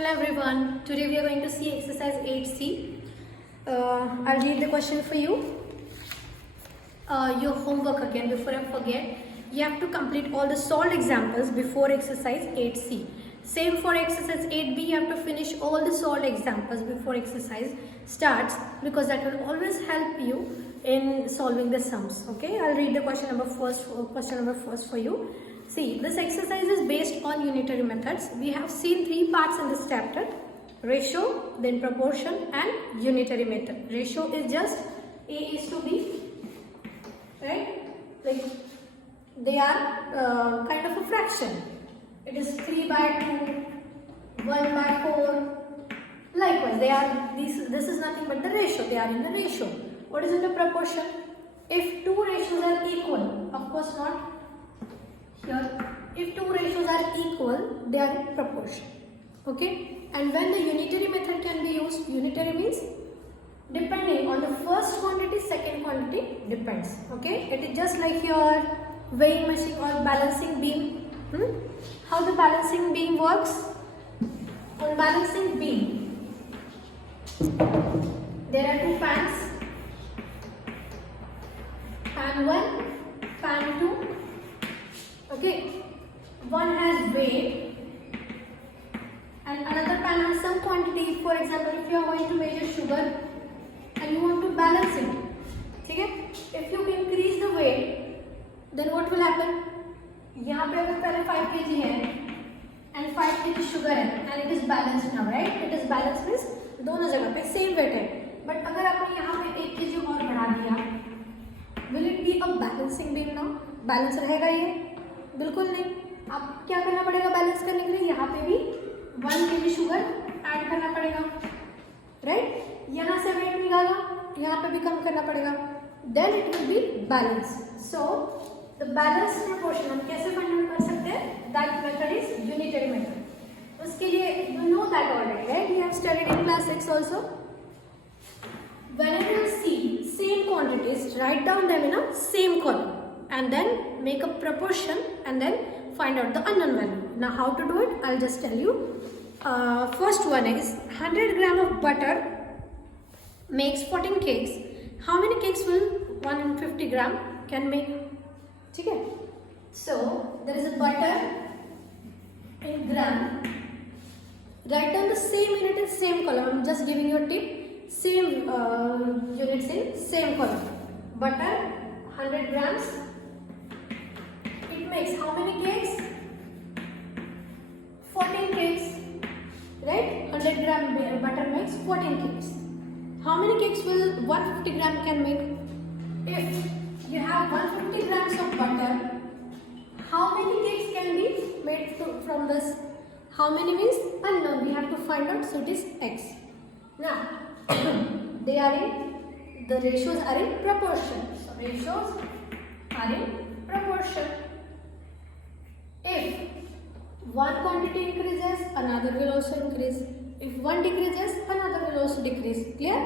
Hello everyone, today we are going to see exercise 8C. I'll read the question for you. Your homework again before I forget. You have to complete all the solved examples before exercise 8C. Same for exercise 8B, you have to finish all the solved examples before exercise starts because that will always help you in solving the sums. Okay, I'll read the question number first for you. See, this exercise is based on unitary methods. We have seen three parts in this chapter: ratio, then proportion and unitary method. Ratio is just A is to B, right? Like they are kind of a fraction. It is 3 by 2, 1 by 4. Likewise, they are this is nothing but the ratio. They are in the ratio. What is in the proportion? If two ratios are equal, of course not here. If two ratios are equal, they are in proportion. Okay? And when the unitary method can be used, unitary means depending on the first quantity, second quantity depends. Okay? It is just like your weighing machine or balancing beam. How the balancing beam works? On balancing beam, there are two pans. Pan 1, pan 2. Okay, one has weight and another pan has some quantity. For example, if you are going to measure sugar and you want to balance it, okay? If you increase the weight, then what will happen? यहाँ पे अगर पहले 5 kg है and 5 kg sugar है and it is balanced now, right? It is balanced means दोनों जगह पे same weight है. But अगर आपने यहाँ पे 1 kg और बढ़ा दिया, will it be a balancing beam now? Balance रहेगा ये? बिल्कुल नहीं. आप क्या करना पड़ेगा बैलेंस करने के लिए? यहाँ पे भी 1 kg शुगर ऐड करना पड़ेगा, राइट? यहाँ से वेट निकाला, यहाँ पे भी कम करना पड़ेगा. Then it will be balance. So the balance proportion हम कैसे फाइंड कर सकते हैं? That method is unitary method. उसके लिए you know that already, right? We have studied in class 6 also. Whenever you see same quantities, write down them in a same column and then make a proportion and then find out the unknown value. Now how to do it? I'll just tell you. First one is 100 gram of butter makes 14 cakes. How many cakes will 150 gram can make? Okay. So there is a butter in gram. Write down the same unit in same column. I'm just giving you a tip. Same units in same column. Butter 100 grams. It makes how many cakes? 14 cakes, right? 100 gram butter makes 14 cakes. How many cakes will 150 gram can make? If you have 150 grams of butter, how many cakes can be made from this? How many means unknown. We have to find out. So it is x. Now the ratios are in proportion. So ratios are in proportion. If one quantity increases, another will also increase. If one decreases, another will also decrease. Clear?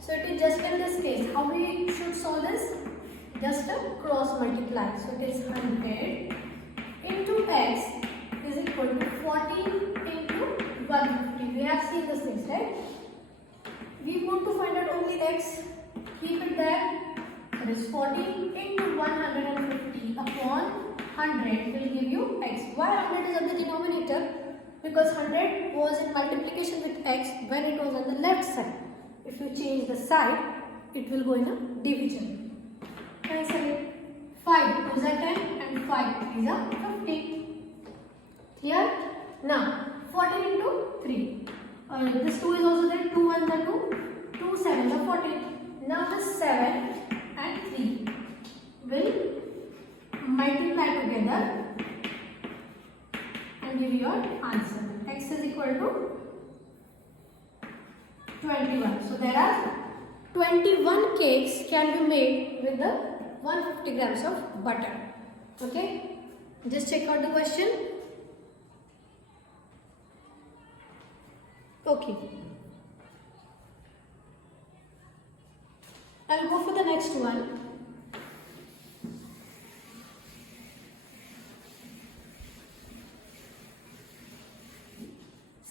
So it is just in this case. How we should solve this? Just a cross multiply. So it is 100 into x is equal to 14 into 150. We have seen these things, right? We want to find out only x. Keep it there. That is 14 into 150 upon 100 will give you x. Why 100 is at the denominator? Because 100 was in multiplication with x when it was on the left side. If you change the side, it will go in a division. Cancel it. 5 2s are 10 and 5 3s are 50. Clear? Now 14 into 3. This 2 is also there. 2 1s are 2. 2 7s are 14. Now the 7 and 3 will multiply together and give you your answer. X is equal to 21. So there are 21 cakes can be made with the 150 grams of butter. Okay? Just check out the question. Okay. I'll go for the next one.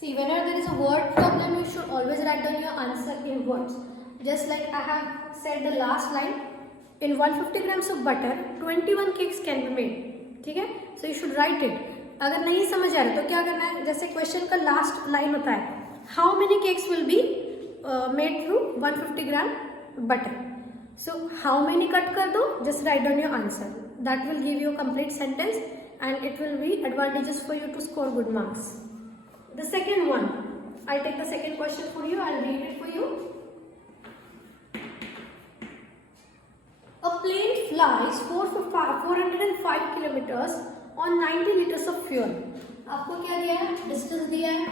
See, whenever there is a word problem, you should always write down your answer in words. Just like I have said the last line, in 150 grams of butter, 21 cakes can be made. ठीक है? So you should write it. अगर नहीं समझ आ रहा तो क्या करना है? जैसे क्वेश्चन का लास्ट लाइन होता है, how many cakes will be made through 150 gram butter? So how many cut कर दो? Just write down your answer. That will give you a complete sentence and it will be advantageous for you to score good marks. The second one, I'll take the second question for you. I'll read it for you. A plane flies 405 kilometers on 90 liters of fuel. आपको क्या दिया है? Distance दिया है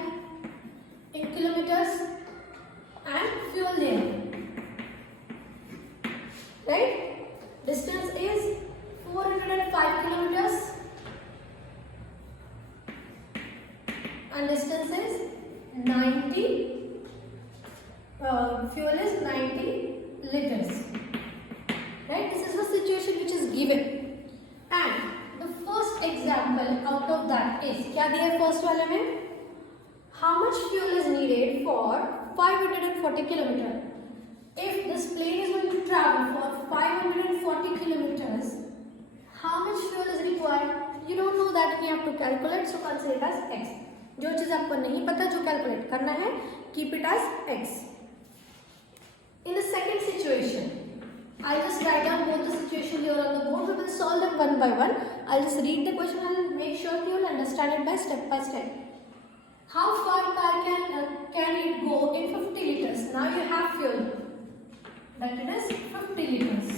in kilometers and fuel दिया है. Right? Distance is 405 kilometers and distance is 90. Fuel is 90 liters. Right? This is the situation which is given. And the first example out of that is क्या दिया है first वाले में? How much fuel is needed for 540 kilometers? If this plane is going to travel for 540 kilometers, how much fuel is required? You don't know that, we have to calculate, so consider it as x. जो चीज आपको नहीं पता, जो calculate करना है, keep it as x. In the second situation, I just write down both the situation here on the board. We will solve them one by one. I'll just read the question and make sure you will understand it by step. How far car can it go in 50 liters? Now you have fuel. That is 50 liters.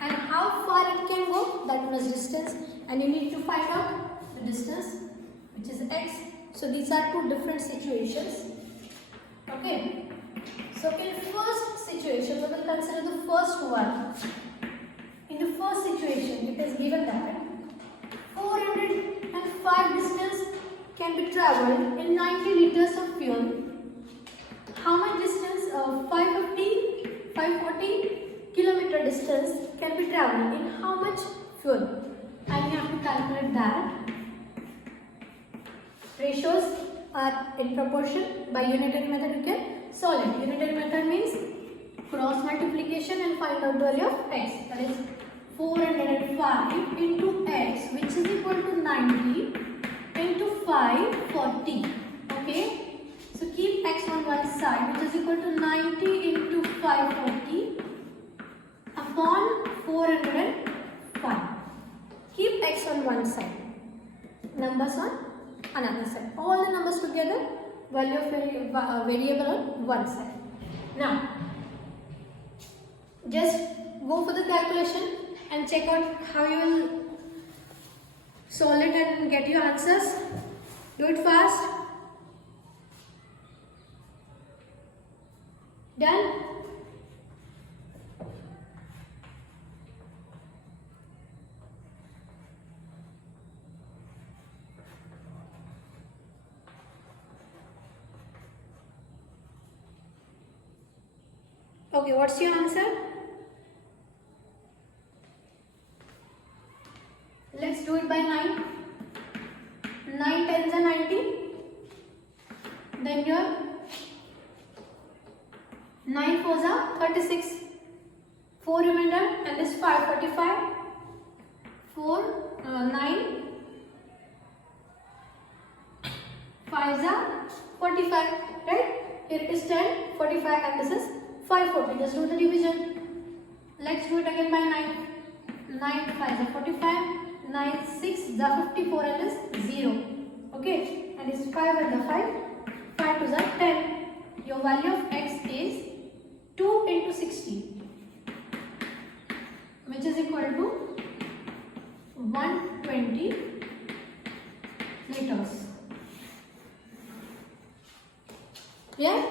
And how far it can go? That was distance. And you need to find out the distance, which is x. So these are two different situations. Okay. So in first situation, we will consider the first one. In the first situation, it is given that 405 distance can be travelled in 90 liters of fuel. How much distance? 540 kilometer distance can be travelled in how much fuel? And you have to calculate that. Ratios are in proportion. By unitary method you can solve it. Unitary method means cross multiplication and find out the value of x. That is 405 into x, which is equal to 90 into 540. Okay. So keep x on one side, which is equal to 90 into 540 upon 405. Keep x on one side, numbers on another side. All the numbers together, value of variable on one side. Now, just go for the calculation and check out how you will solve it and get your answers. Do it fast. Done? Okay, what's your answer? Let's do it by 9. 9 tens are 90. Then your 9 fours are 36. 4 remainder and this 545. 9. 5s are 45. Right? Here it is 10, 45 and this is 540. Just do the division. Let's do it again by 9. 9 5s are 45. 9 6 is 54 and is 0. Okay. And this 5 and the 5. 5 2s are 10. Your value of x is 2 into 60, which is equal to 120 liters. Yeah?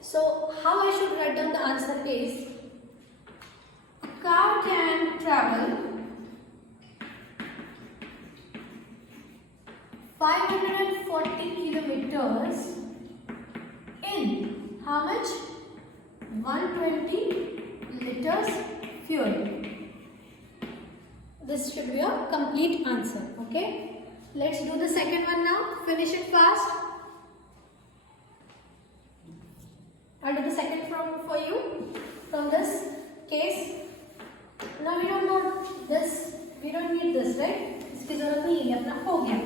So how I should write down the answer is, a car can travel 540 kilometers in how much? 120 liters fuel. This should be your complete answer. Okay. Let's do the second one now. Finish it fast. we don't know this, we don't need this, right? इसकी जरूरत नहीं है, अपना हो गया.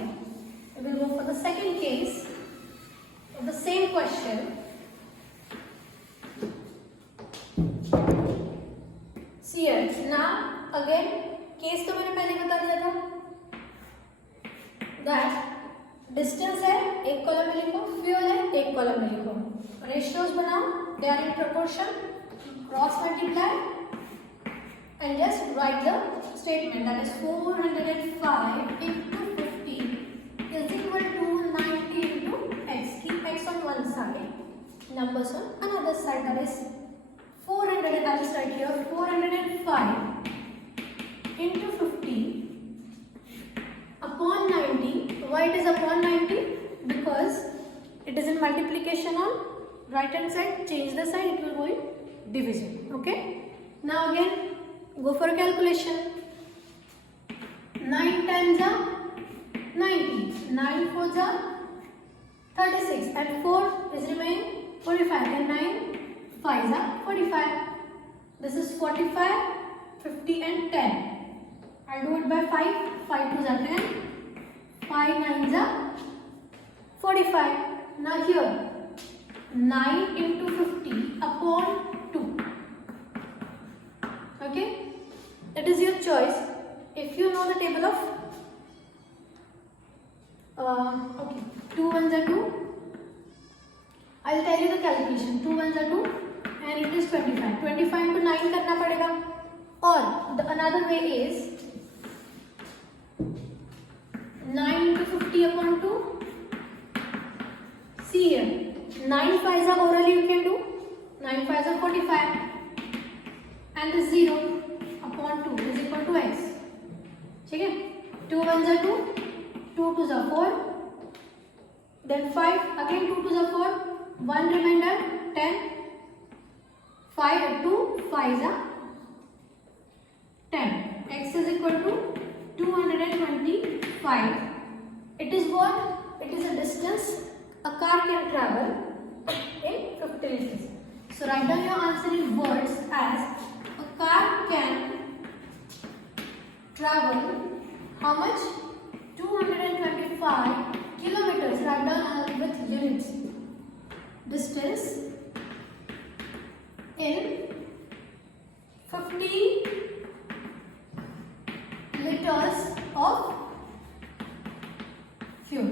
We will go for the second case of the same question. See here, now again case तो मैंने पहले बता दिया था. That डिस्टेंस है एक कॉलम में लिखो, फ्यूल है एक कॉलम में लिखो, रेशियोज बनाओ, they are in proportion, cross multiply and just write the statement that is 405 into 50 is equal to 90 into x. Keep x on one side, numbers on another side. That is 400, I will write here 405 into 50 upon 90. Why it is upon 90? Because it is in multiplication on right hand side. Change the sign, it will go in division. Okay. Now again go for a calculation. 9 times are 90. 9 fours are 36 and 4 is remaining 45 and 9 5s are 45. This is 45, 50 and 10. I'll do it by 5. 5 2s are 10. 5 9s are 45. Now here 9 into 50 upon 2. Okay, it is your choice. If you know the table of okay, 2 1s are 2. I'll tell you the calculation. 2 1s are 2 and it is 25. 25 into 9 करना पड़ेगा. Or the another way is 9 into 50 upon 2. See here, 9 5s are orally you can do. 9 5s are 45. And the 0 upon 2 is equal to x. ठीक है? 2 1s are 2. 2 2s are 4. Then 5. Again 2 2s are 4. 1 remainder 10. 5 and 2 5s are 10. X is equal to 225. It is what? It is a distance a car can travel in 50 liters. So write down your answer in words as a car can travel how much? 225 kilometers. Write down with units. Distance in 50 liters of fuel.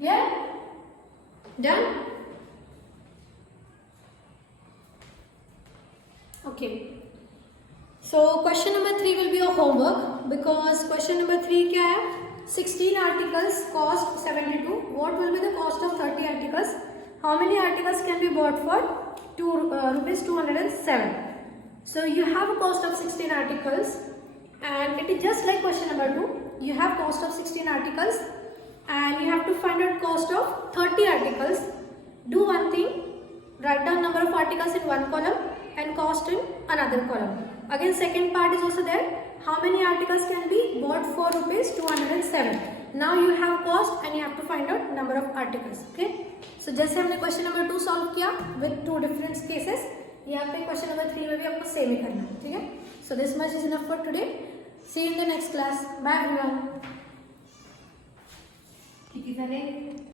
Yeah? Done? Okay. So question number 3 will be your homework, because question number 3 क्या है? 16 articles cost 72. What will be the cost of 30 articles? How many articles can be bought for rupees 207? So you have a cost of 16 articles. And it is just like question number 2. You have cost of 16 articles and you have to find out cost of 30 articles. Do one thing, write down number of articles in one column and cost in another column. Again second part is also there. How many articles can be bought for rupees 207? Now you have cost and you have to find out number of articles. Okay. So जैसे हमने question number 2 solve किया with 2 different cases, यहाँ पे question number 3 में भी आपको same ही करना है. ठीक है. So this much is enough for today. See you in the next class. Bye everyone.